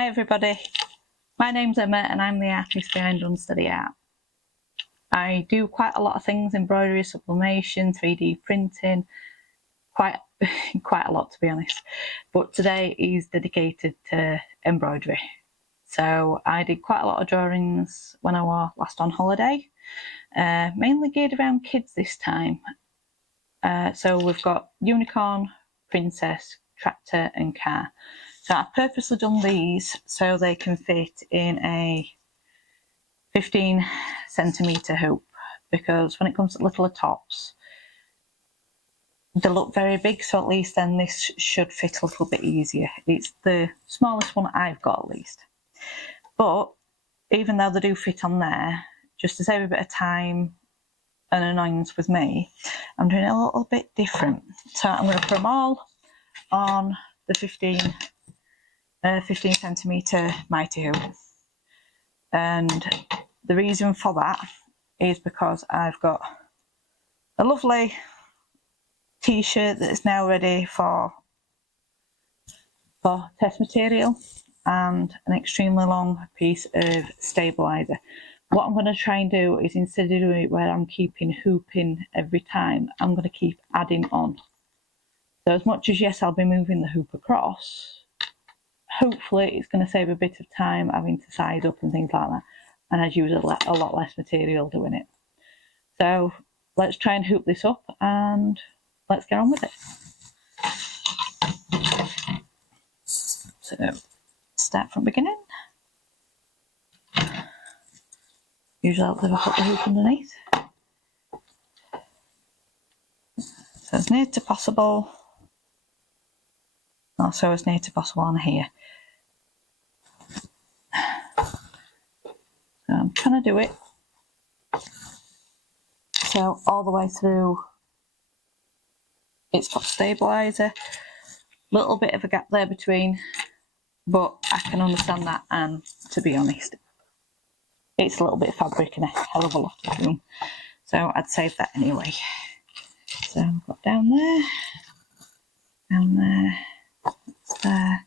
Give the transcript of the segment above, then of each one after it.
Hi everybody, my name's Emma and I'm the artist behind Unsteady art. I do quite a lot of things: embroidery, sublimation, 3D printing, quite a lot to be honest. But today is dedicated to embroidery. So I did quite a lot of drawings when I was last on holiday, mainly geared around kids this time. So we've got unicorn, princess, tractor and car. So I've purposely done these so they can fit in a 15cm hoop, because when it comes to littler tops, they look very big, so at least then this should fit a little bit easier. It's the smallest one I've got at least. But even though they do fit on there, just to save a bit of time and annoyance with me, I'm doing it a little bit different. So I'm going to put them all on the 15cm mighty hoop. And the reason for that is because I've got a lovely t-shirt that's now ready for test material and an extremely long piece of stabilizer. What I'm going to try and do is, instead of doing it where I'm keeping hooping every time, I'm going to keep adding on. So as much as, yes, I'll be moving the hoop across, hopefully it's going to save a bit of time having to size up and things like that, and I'd use a lot less material doing it. So let's try and hoop this up and let's get on with it. So start from beginning. Usually I'll put the hoop underneath. So as near to possible, also as near to possible on here. So I'm trying to do it so all the way through it's got stabilizer. Little bit of a gap there between, but I can understand that, and to be honest, it's a little bit of fabric and a hell of a lot of room, so I'd save that anyway. So I've got down there, that's there.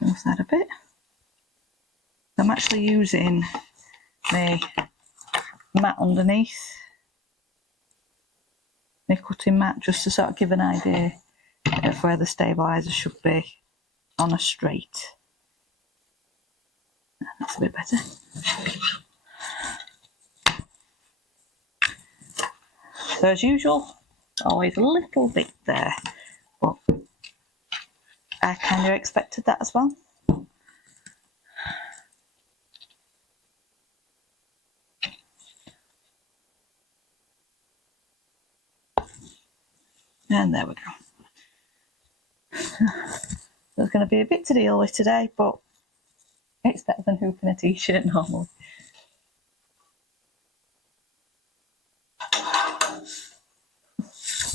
Let's that a bit. I'm actually using the mat underneath, the cutting mat, just to sort of give an idea of where the stabilizer should be on a straight. That's a bit better. So as usual, always a little bit there, but I kind of expected that as well. And there we go. There's going to be a bit to deal with today, but it's better than hooping a t-shirt normally.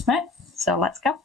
Right, so let's go.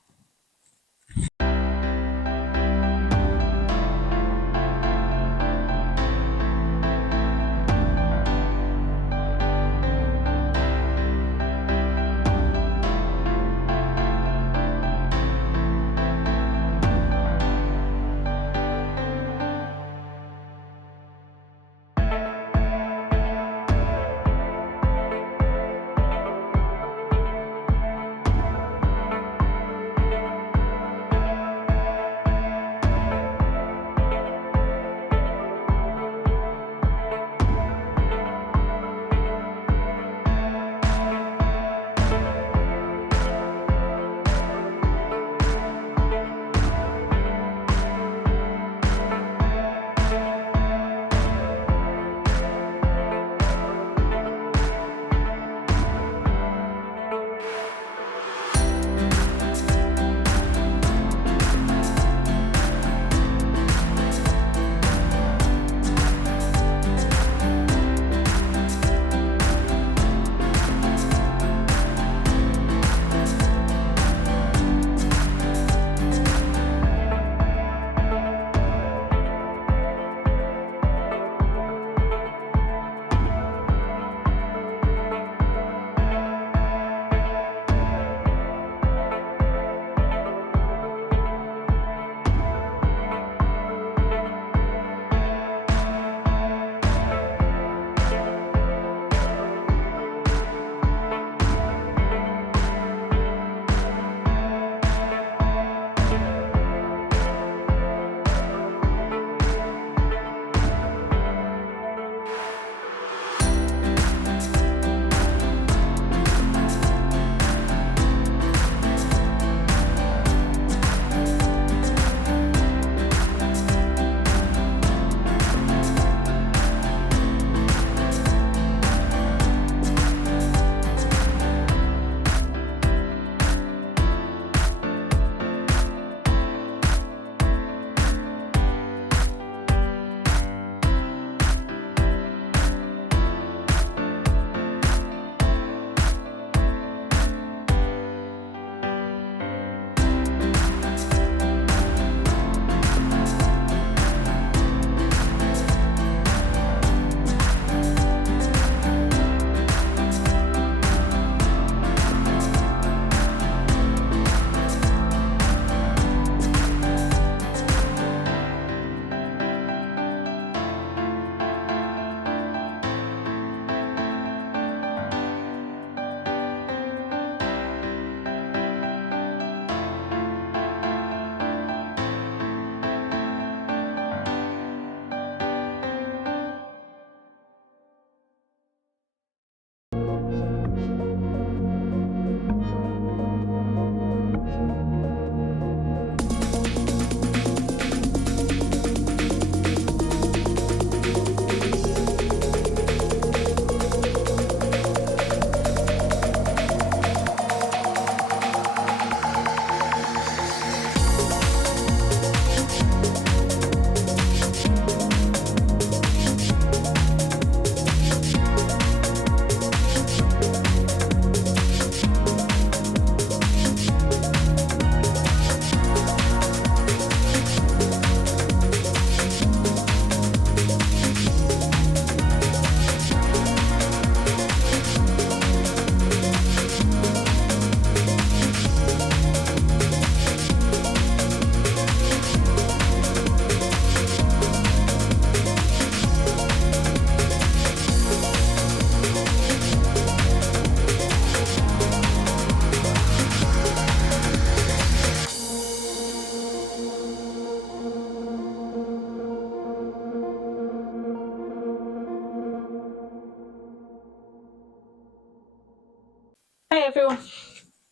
Hi everyone.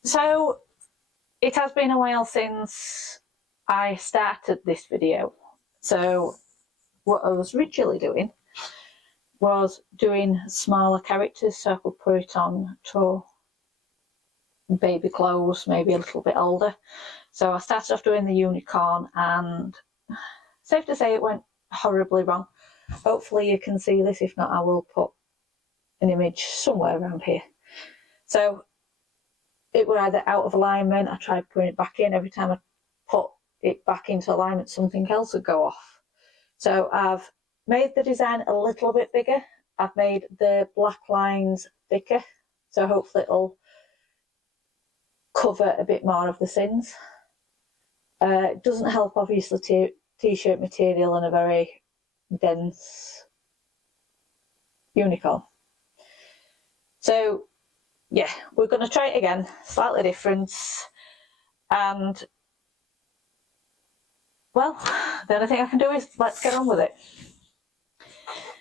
So it has been a while since I started this video. So what I was originally doing was doing smaller characters so I could put it on to baby clothes, maybe a little bit older. So I started off doing the unicorn, and safe to say it went horribly wrong. Hopefully you can see this, if not I will put an image somewhere around here. So it were either out of alignment, I tried putting it back in, every time I put it back into alignment something else would go off. So I've made the design a little bit bigger, I've made the black lines thicker, so hopefully it'll cover a bit more of the sins. It doesn't help obviously t-shirt material and a very dense unicorn. So yeah, we're going to try it again, slightly different, and well, the only thing I can do is let's get on with it.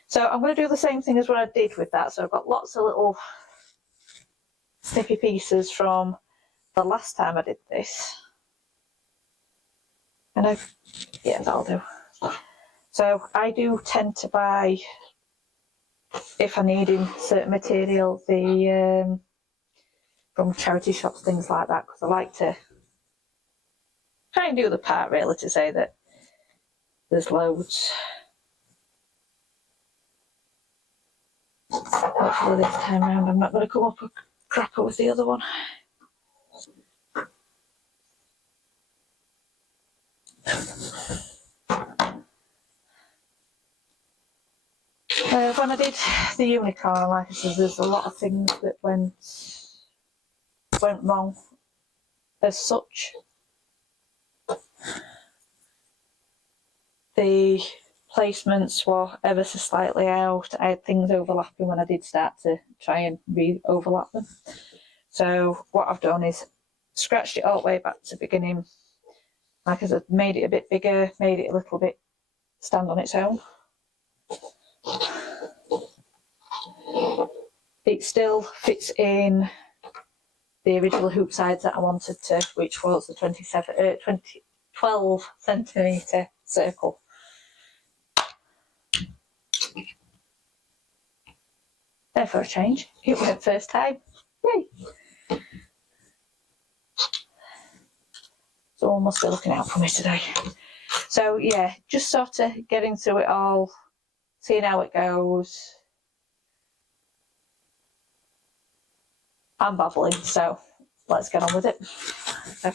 So I'm going to do the same thing as what I did with that. So I've got lots of little snippy pieces from the last time I did this. And yeah, that'll do. So I do tend to buy, if I'm needing certain material, the from charity shops, things like that, because I like to try and do the part really to say that there's loads. Hopefully this time around I'm not going to come up a cracker with the other one. When I did the unicorn, like I said, there's a lot of things that went wrong as such. The placements were ever so slightly out. I had things overlapping when I did start to try and re-overlap them. So what I've done is scratched it all the way back to the beginning. Like I said, made it a bit bigger, made it a little bit stand on its own. It still fits in the original hoop size that I wanted to, which was the 12 centimetre circle. There for a change, it went first time. Yay! Someone must be looking out for me today. So yeah, just sort of getting through it all, seeing how it goes. I'm babbling, so let's get on with it. So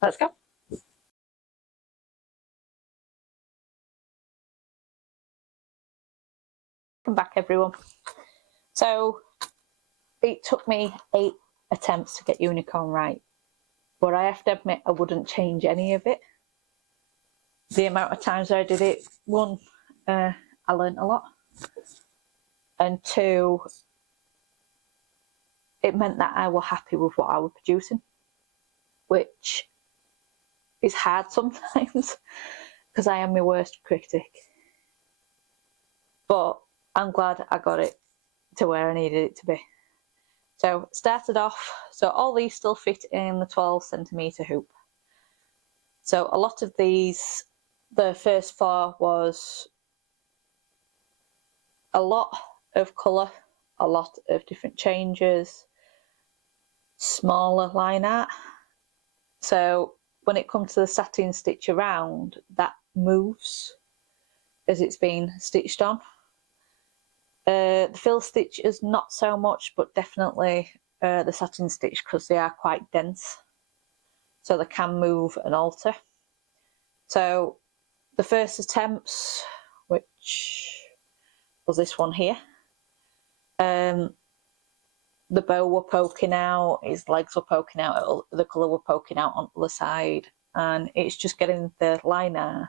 let's go. Welcome back everyone. So it took me 8 attempts to get unicorn right, but I have to admit I wouldn't change any of it. The amount of times I did it, 1, I learned a lot, and 2, it meant that I was happy with what I was producing, which is hard sometimes because I am my worst critic. But I'm glad I got it to where I needed it to be. So started off, so all these still fit in the 12 centimetre hoop. So a lot of these, the first 4 was a lot of colour, a lot of different changes, smaller line art. So when it comes to the satin stitch around, that moves as it's been stitched on. The fill stitch is not so much, but definitely the satin stitch, because they are quite dense, so they can move and alter. So the first attempts, which was this one here, the bow were poking out, his legs were poking out, the colour were poking out on the side, and it's just getting the line art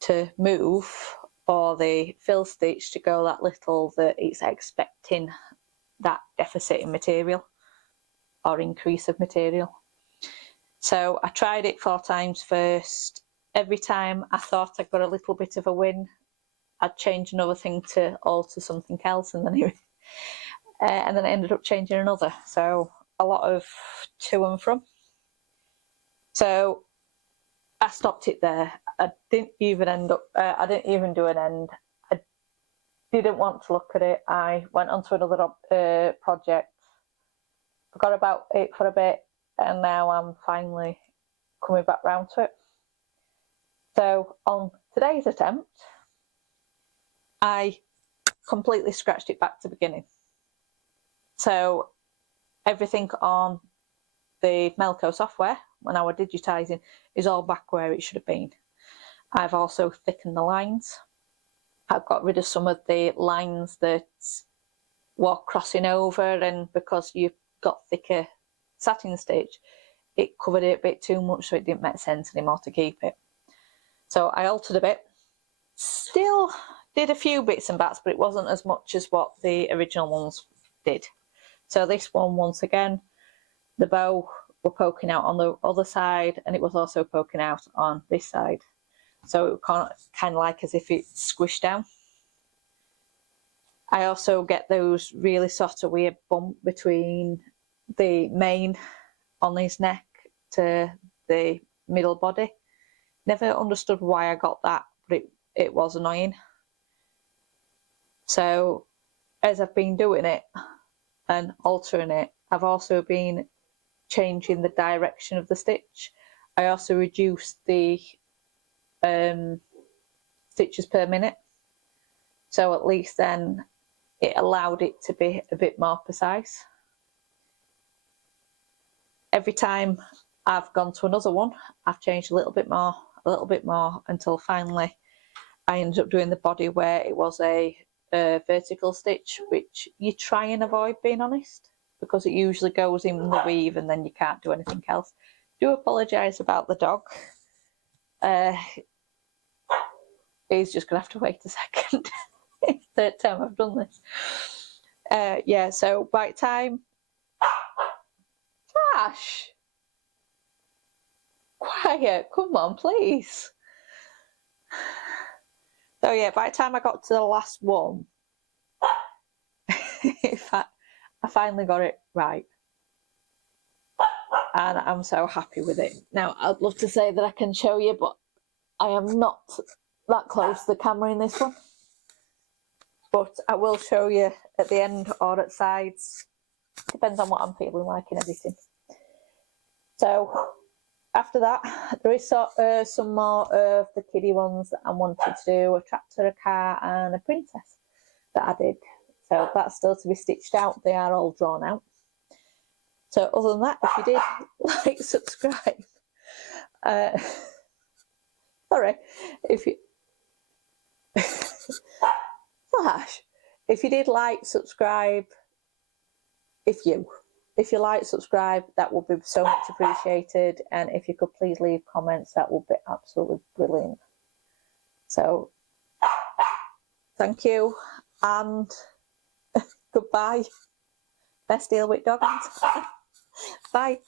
to move, or the fill stitch to go that little that it's expecting that deficit in material or increase of material. So I tried it 4 times first. Every time I thought I got a little bit of a win, I'd change another thing to alter something else, and then and then I ended up changing another. So a lot of to and from. So I stopped it there. I didn't even I didn't even do an end. I didn't want to look at it. I went on to another project, forgot about it for a bit, and now I'm finally coming back round to it. So on today's attempt, I completely scratched it back to the beginning. So everything on the Melco software, when I was digitising, is all back where it should have been. I've also thickened the lines. I've got rid of some of the lines that were crossing over, and because you've got thicker satin stitch, it covered it a bit too much, so it didn't make sense anymore to keep it. So I altered a bit. Still did a few bits and bats, but it wasn't as much as what the original ones did. So this one, once again, the bow were poking out on the other side, and it was also poking out on this side. So it was kind of like as if it squished down. I also get those really sort of weird bump between the mane on his neck to the middle body. Never understood why I got that, but it was annoying. So as I've been doing it and altering it, I've also been changing the direction of the stitch. I also reduced the stitches per minute, so at least then it allowed it to be a bit more precise. Every time I've gone to another one, I've changed a little bit more, until finally I ended up doing the body where it was a vertical stitch, which you try and avoid, being honest, because it usually goes in the weave and then you can't do anything else. Do apologise about the dog. He's just gonna have to wait a second. It's the third time I've done this. Yeah, so by the time, Ash, quiet, come on, please. So yeah, by the time I got to the last one, I finally got it right, and I'm so happy with it. Now I'd love to say that I can show you, but I am not that close to the camera in this one. But I will show you at the end or at sides. Depends on what I'm feeling like in editing. So after that, there is some more of the kiddie ones that I wanted to do, a tractor, a car and a princess that I did. So that's still to be stitched out. They are all drawn out. So other than that, if you did like, subscribe. Sorry, if you if you did like, subscribe. If you like, subscribe, that would be so much appreciated, and if you could please leave comments, that would be absolutely brilliant. So thank you and goodbye. Best deal with dogs. Bye.